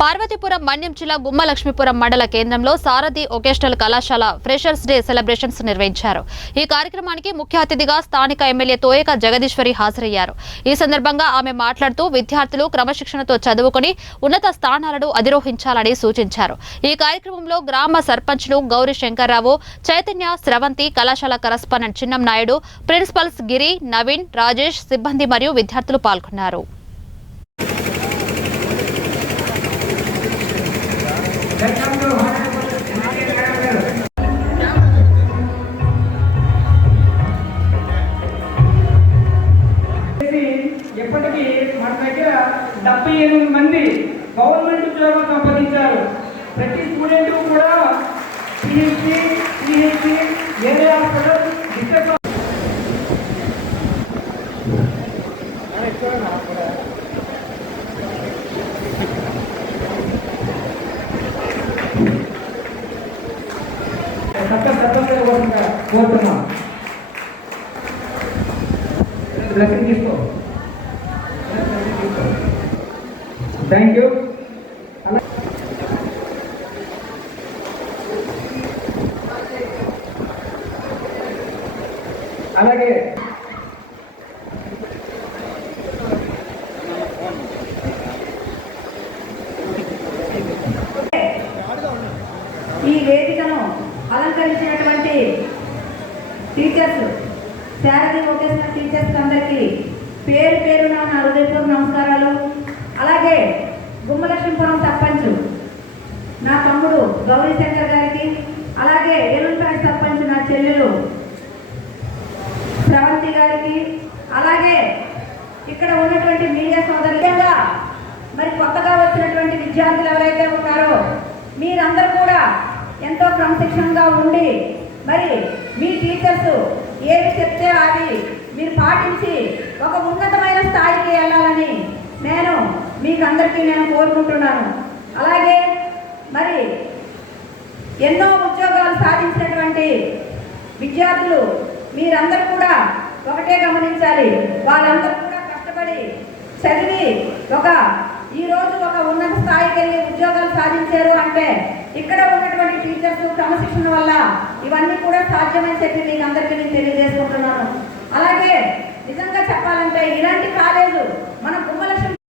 పార్వతీపురం మన్యం జిల్లా గుమ్మలక్ష్మీపురం మండల కేంద్రంలో సారథి వొకేషనల్ కళాశాల ఫ్రెషర్స్ డే సెలబ్రేషన్స్ నిర్వహించారు. ఈ కార్యక్రమానికి ముఖ్య అతిథిగా స్థానిక ఎమ్మెల్యే తోయక జగదీశ్వరి హాజరయ్యారు. ఈ సందర్భంగా ఆమె మాట్లాడుతూ విద్యార్థులు క్రమశిక్షణతో చదువుకుని ఉన్నత స్థానాలను అధిరోహించాలని సూచించారు. ఈ కార్యక్రమంలో గ్రామ సర్పంచ్లు గౌరీ శంకర్రావు, చైతన్య, స్రవంతి, కళాశాల కరస్పాండెంట్ చిన్నం నాయుడు, ప్రిన్సిపల్స్ గిరి, నవీన్, రాజేష్, సిబ్బంది మరియు విద్యార్థులు పాల్గొన్నారు. ఎప్పటికీ మన దగ్గర 78 మంది గవర్నమెంట్ ఉద్యోగం సంపాదించారు. ప్రతి స్టూడెంట్ కూడా పిహెచ్డి వేరే హాస్పిటల్ కోరుతున్నాం. బ్లెస్సింగ్ తీసుకో. Thank you. అలాగే ఈ వేదికను అలంకరించినటువంటి టీచర్స్, శారదీ వొకేషనల్ టీచర్స్ అందరికీ పేరు పేరున నా హృదయపూర్వక నమస్కారాలు. అలాగే గుమ్మలక్ష్మీపురం సర్పంచ్ నా తమ్ముడు గౌరీ శంకర్ గారికి, అలాగే ఎలుంపేట సర్పంచ్ నా చెల్లెలు స్రవంతి గారికి, అలాగే ఇక్కడ ఉన్నటువంటి మీడియా సోదరులుగా మరి కొత్తగా వచ్చినటువంటి విద్యార్థులు ఎవరైతే ఉన్నారో మీరందరూ కూడా ఎంతో క్రమశిక్షణగా ఉండి మరి మీ టీచర్స్ ఏవి చెప్తే అవి మీరు పాటించి ఒక ఉన్నతమైన స్థాయికి వెళ్ళాలని మీకు అందరికీ నేను కోరుకుంటున్నాను. అలాగే మరి ఎన్నో ఉద్యోగాలు సాధించినటువంటి విద్యార్థులు మీరందరూ కూడా ఒకటే గమనించాలి. వాళ్ళందరూ కూడా కష్టపడి చదివి ఈరోజు ఒక ఉన్నత స్థాయికి వెళ్ళి ఉద్యోగాలు సాధించారు అంటే ఇక్కడ ఉన్నటువంటి టీచర్స్ క్రమశిక్షణ వల్ల ఇవన్నీ కూడా సాధ్యమని చెప్పి మీకు అందరికీ నేను తెలియజేసుకుంటున్నాను. అలాగే నిజంగా చెప్పాలంటే ఇలాంటి కాలేజు మన గుమ్మలక్ష్మి